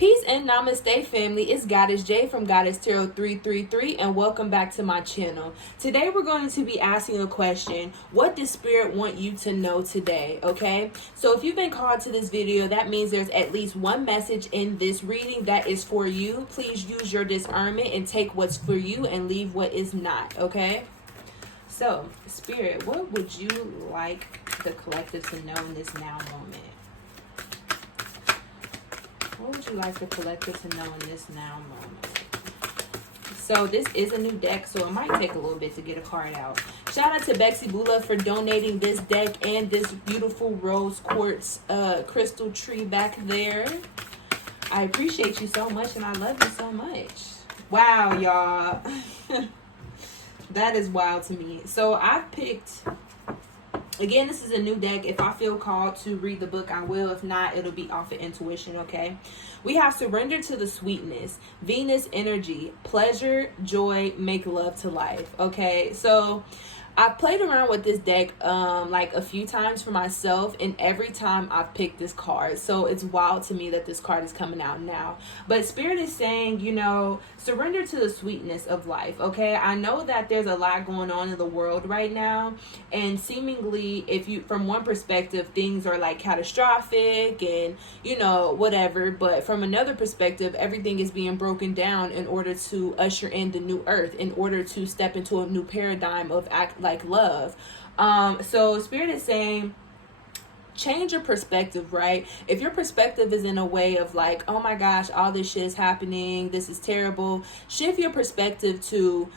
Peace and namaste, family. It's Goddess J from Goddess Tarot 333, and welcome back to my channel. Today we're going to be asking a question: what does Spirit want you to know today? Okay, so if you've been called to this video, that means there's at least one message in this reading that is for you. Please use your discernment and take what's for you and leave what is not. Okay, so Spirit, what would you like the collective to know in this now moment? What would you like the collective to know in this now moment? So this is a new deck, so it might take a little bit to get a card out. Shout out to Bexy Bula for donating this deck and this beautiful rose quartz crystal tree back there. I appreciate you so much and I love you so much. Wow, y'all. That is wild to me. So I've picked... Again, this is a new deck. If I feel called to read the book, I will. If not, it'll be off of intuition, okay? We have surrender to the sweetness, Venus energy, pleasure, joy, make love to life, okay? So I've played around with this deck like a few times for myself, and every time I've picked this card. So it's wild to me that this card is coming out now. But Spirit is saying, you know, surrender to the sweetness of life, okay? I know that there's a lot going on in the world right now, and seemingly, if you, from one perspective, things are like catastrophic and, you know, whatever, but from another perspective, everything is being broken down in order to usher in the new earth, in order to step into a new paradigm of act like love. So Spirit is saying, change your perspective, right? If your perspective is in a way of like, oh my gosh, all this shit is happening, this is terrible, shift your perspective to,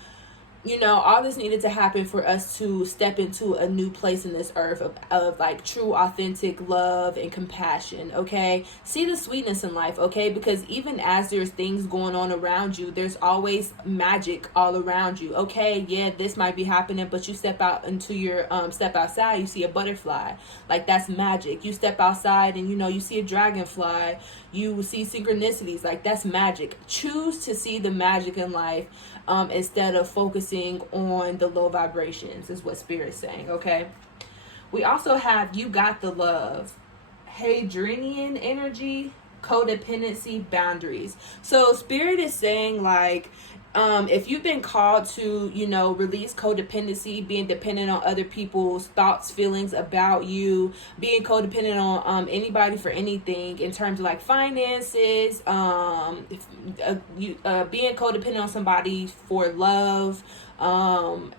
you know, all this needed to happen for us to step into a new place in this earth of like true, authentic love and compassion, okay? See the sweetness in life, okay? Because even as there's things going on around you, there's always magic all around you, okay? Yeah, this might be happening, but you step out into your, step outside, you see a butterfly. Like, that's magic. You step outside and, you know, you see a dragonfly, you see synchronicities, like, that's magic. Choose to see the magic in life instead of focusing on the low vibrations, is what Spirit's saying, okay? We also have you got the love, Hadrian energy, codependency, boundaries. So Spirit is saying, like, if you've been called to, you know, release codependency, being dependent on other people's thoughts, feelings about you, being codependent on anybody for anything in terms of like finances, being codependent on somebody for love,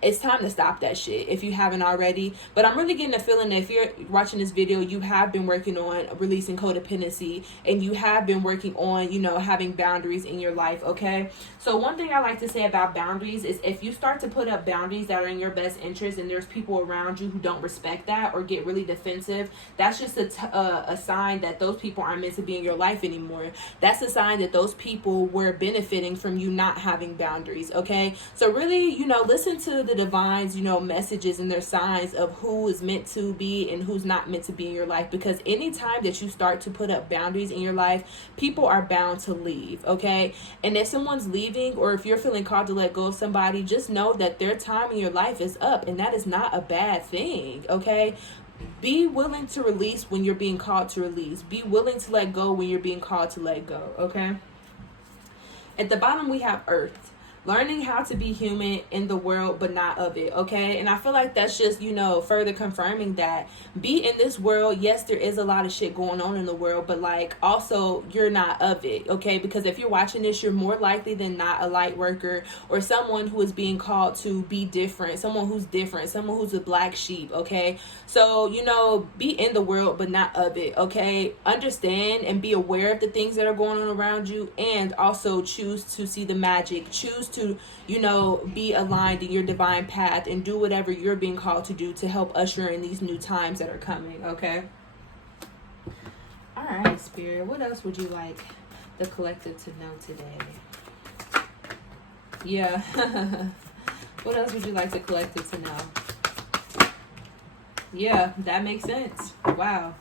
it's time to stop that shit if you haven't already. But I'm really getting a feeling that if you're watching this video, you have been working on releasing codependency and you have been working on, you know, having boundaries in your life, okay? So one thing I like to say about boundaries is if you start to put up boundaries that are in your best interest and there's people around you who don't respect that or get really defensive, that's just a sign that those people aren't meant to be in your life anymore. That's a sign that those people were benefiting from you not having boundaries, okay? So really, you know, listen to the divine's, you know, messages and their signs of who is meant to be and who's not meant to be in your life, because anytime that you start to put up boundaries in your life, people are bound to leave, okay? And if someone's leaving, or if you're feeling called to let go of somebody, just know that their time in your life is up, and that is not a bad thing, okay? Be willing to release when you're being called to release. Be willing to let go when you're being called to let go, okay? At the bottom, we have Earth. Learning how to be human in the world, but not of it, okay? And I feel like that's just, you know, further confirming that be in this world. Yes, there is a lot of shit going on in the world, but like also you're not of it, okay? Because if you're watching this, you're more likely than not a light worker or someone who is being called to be different, someone who's different, someone who's a black sheep, okay? So, you know, be in the world, but not of it, okay? Understand and be aware of the things that are going on around you, and also choose to see the magic. Choose to, you know, be aligned in your divine path and do whatever you're being called to do to help usher in these new times that are coming, okay? All right, Spirit, what else would you like the collective to know today? Yeah. What else would you like the collective to know? Yeah, that makes sense. Wow.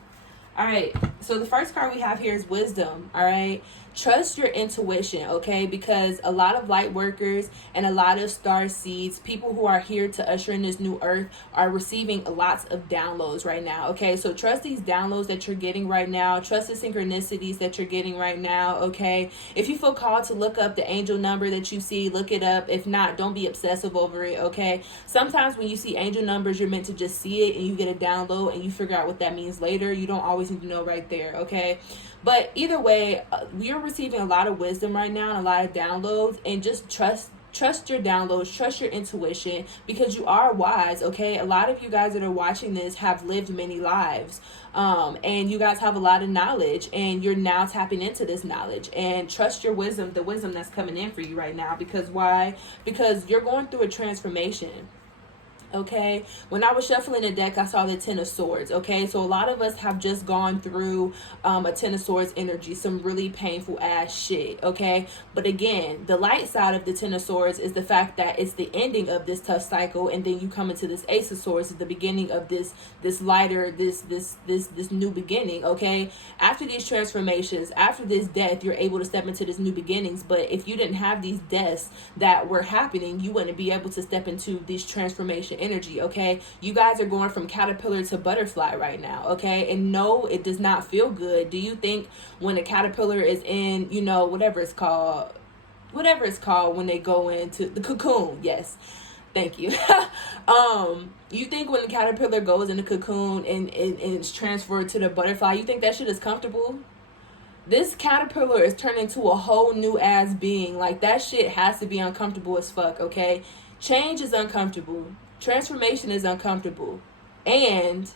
All right, So the first card we have here is wisdom. All right. Trust your intuition, okay? Because a lot of light workers and a lot of star seeds, people who are here to usher in this new earth, are receiving lots of downloads right now, okay? So trust these downloads that you're getting right now. Trust the synchronicities that you're getting right now, okay? If you feel called to look up the angel number that you see, look it up. If not, don't be obsessive over it, okay? Sometimes when you see angel numbers, you're meant to just see it and you get a download and you figure out what that means later. You don't always need to know right there, okay? But either way, we're receiving a lot of wisdom right now and a lot of downloads, and just trust your downloads, trust your intuition, because you are wise, okay? A lot of you guys that are watching this have lived many lives, and you guys have a lot of knowledge, and you're now tapping into this knowledge. And trust your wisdom, the wisdom that's coming in for you right now. Because why? Because you're going through a transformation. Okay, when I was shuffling the deck, I saw the Ten of Swords. Okay, so a lot of us have just gone through a Ten of Swords energy, some really painful ass shit. Okay, but again, the light side of the Ten of Swords is the fact that it's the ending of this tough cycle, and then you come into this Ace of Swords at the beginning of this lighter, this new beginning. Okay, after these transformations, after this death, you're able to step into this new beginnings. But if you didn't have these deaths that were happening, you wouldn't be able to step into these transformation energy. Okay, you guys are going from caterpillar to butterfly right now. Okay, and no, it does not feel good. Do you think when a caterpillar is in, you know, whatever it's called when they go into the cocoon? Yes, thank you. You think when the caterpillar goes in the cocoon and it's transferred to the butterfly, you think that shit is comfortable? This caterpillar is turning into a whole new ass being. Like, that shit has to be uncomfortable as fuck. Okay, change is uncomfortable. Transformation is uncomfortable, and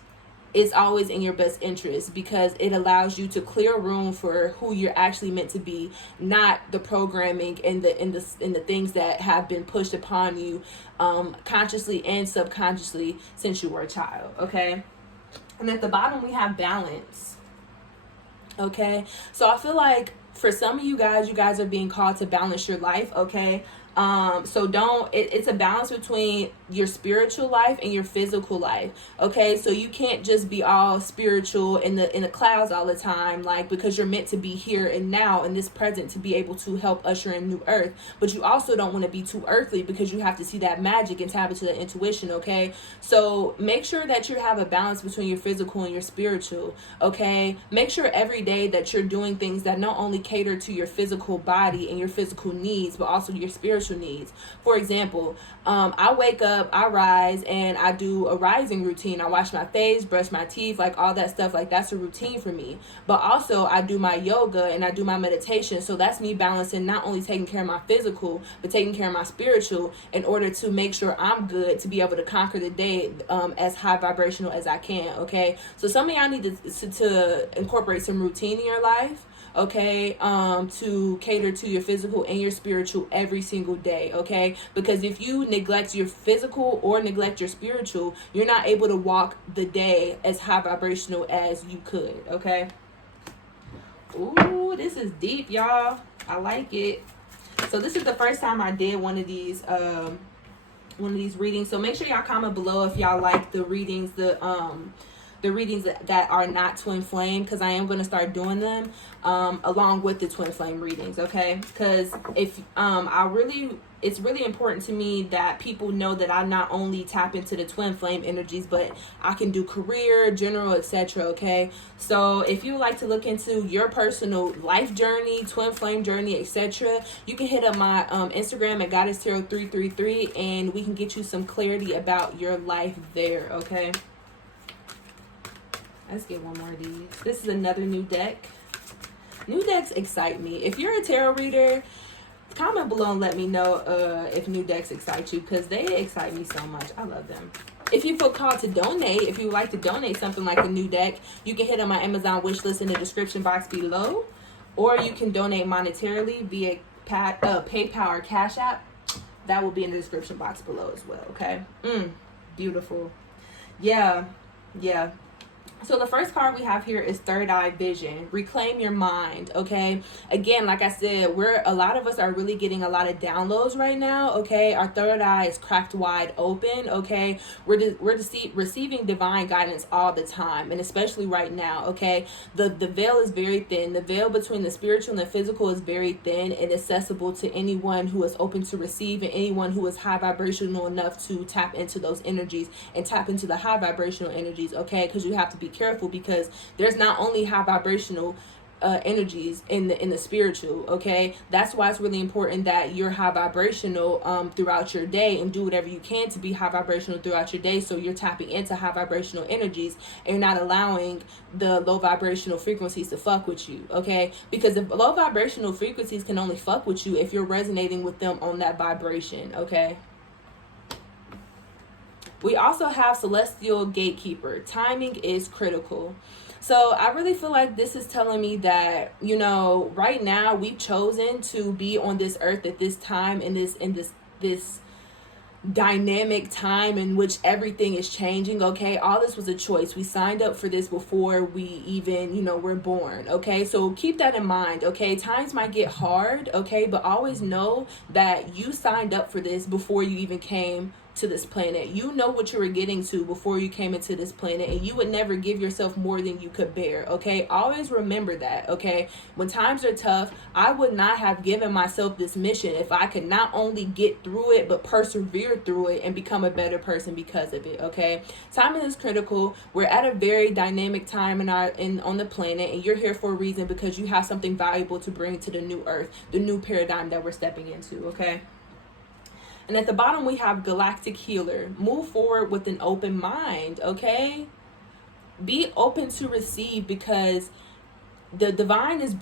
it's always in your best interest, because it allows you to clear room for who you're actually meant to be, not the programming and the things that have been pushed upon you consciously and subconsciously since you were a child. Okay, and at the bottom we have balance. Okay, so I feel like for some of you guys are being called to balance your life. Okay, so it's a balance between your spiritual life and your physical life. Okay, so you can't just be all spiritual in the clouds all the time, like, because you're meant to be here and now in this present to be able to help usher in new earth. But you also don't want to be too earthly, because you have to see that magic and tap into the intuition. Okay, so make sure that you have a balance between your physical and your spiritual. Okay, make sure every day that you're doing things that not only cater to your physical body and your physical needs, but also your spiritual needs. For example, I wake up, I rise, and I do a rising routine. I wash my face, brush my teeth, like all that stuff. Like, that's a routine for me. But also I do my yoga and I do my meditation. So that's me balancing, not only taking care of my physical, but taking care of my spiritual, in order to make sure I'm good to be able to conquer the day as high vibrational as I can. Okay, so some of y'all need to incorporate some routine in your life. Okay, to cater to your physical and your spiritual every single day. Okay, because if you neglect your physical or neglect your spiritual, you're not able to walk the day as high vibrational as you could. Okay, ooh, this is deep, y'all. I like it. So this is the first time I did one of these readings. So make sure y'all comment below if y'all like the readings, the readings that are not twin flame, because I am going to start doing them along with the twin flame readings. Okay, because if it's really important to me that people know that I not only tap into the twin flame energies, but I can do career, general, etc. Okay, so if you would like to look into your personal life journey, twin flame journey, etc., you can hit up my Instagram at Goddess Tarot 333, and we can get you some clarity about your life there. Okay, let's get one more of these. This is another new deck. New decks excite me. If you're a tarot reader, comment below and let me know if new decks excite you, because they excite me so much. I love them. If you feel called to donate, if you would like to donate something like a new deck, you can hit on my Amazon wish list in the description box below, or you can donate monetarily via PayPal or Cash App. That will be in the description box below as well. Okay, beautiful. Yeah. So the first card we have here is Third Eye Vision. Reclaim your mind, okay? Again, like I said, a lot of us are really getting a lot of downloads right now, okay? Our third eye is cracked wide open, okay? We're receiving divine guidance all the time, and especially right now, okay? The veil is very thin. The veil between the spiritual and the physical is very thin and accessible to anyone who is open to receive, and anyone who is high vibrational enough to tap into those energies and tap into the high vibrational energies, okay? Because you have to be careful, because there's not only high vibrational energies in the spiritual, okay? That's why it's really important that you're high vibrational throughout your day, and do whatever you can to be high vibrational throughout your day, so you're tapping into high vibrational energies and you're not allowing the low vibrational frequencies to fuck with you, okay? Because the low vibrational frequencies can only fuck with you if you're resonating with them on that vibration, okay? We also have Celestial Gatekeeper. Timing is critical. So I really feel like this is telling me that, you know, right now we've chosen to be on this earth at this time, in this dynamic time in which everything is changing, okay? All this was a choice. We signed up for this before we even, you know, were born, okay? So keep that in mind, okay? Times might get hard, okay? But always know that you signed up for this before you even came to this planet. You know what you were getting to before you came into this planet, and you would never give yourself more than you could bear, okay? Always remember that, okay? When times are tough, I would not have given myself this mission if I could not only get through it, but persevere through it and become a better person because of it, okay? Timing is critical. We're at a very dynamic time on the planet, and you're here for a reason, because you have something valuable to bring to the new earth, the new paradigm that we're stepping into, okay? And at the bottom, we have Galactic Healer. Move forward with an open mind, okay? Be open to receive, because the divine is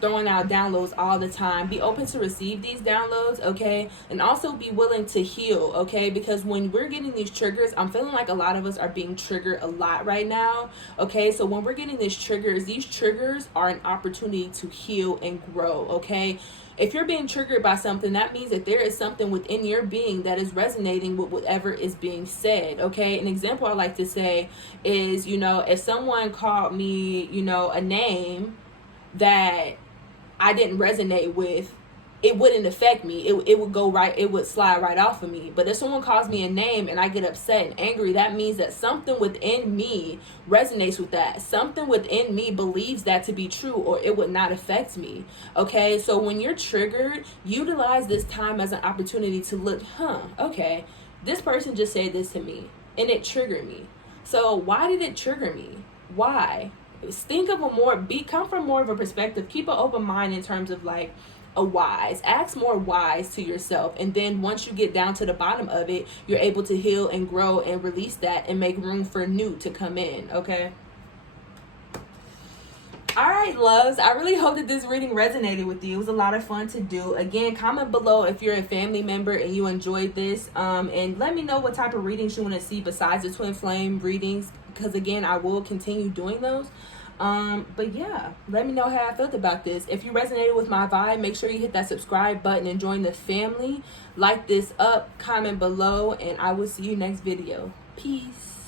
throwing out downloads all the time. Be open to receive these downloads, okay? And also be willing to heal, okay? Because when we're getting these triggers, I'm feeling like a lot of us are being triggered a lot right now, okay? So when we're getting these triggers are an opportunity to heal and grow, okay? If you're being triggered by something, that means that there is something within your being that is resonating with whatever is being said, okay? An example I like to say is, you know, if someone called me, you know, a name that I didn't resonate with, it wouldn't affect me. It would go right, it would slide right off of me. But if someone calls me a name and I get upset and angry, that means that something within me resonates with that. Something within me believes that to be true, or it would not affect me. Okay, so when you're triggered, utilize this time as an opportunity to look, okay, this person just said this to me and it triggered me. So why did it trigger me? Why? Think of come from more of a perspective. Keep an open mind in terms of like, ask more whys to yourself, and then once you get down to the bottom of it, you're able to heal and grow and release that and make room for new to come in, okay? All right, loves, I really hope that this reading resonated with you. It was a lot of fun to do. Again, comment below if you're a family member and you enjoyed this, and let me know what type of readings you want to see besides the twin flame readings, because again, I will continue doing those. But yeah, let me know how I felt about this. If you resonated with my vibe, make sure you hit that subscribe button and join the family. Like this up, comment below, and I will see you next video. Peace.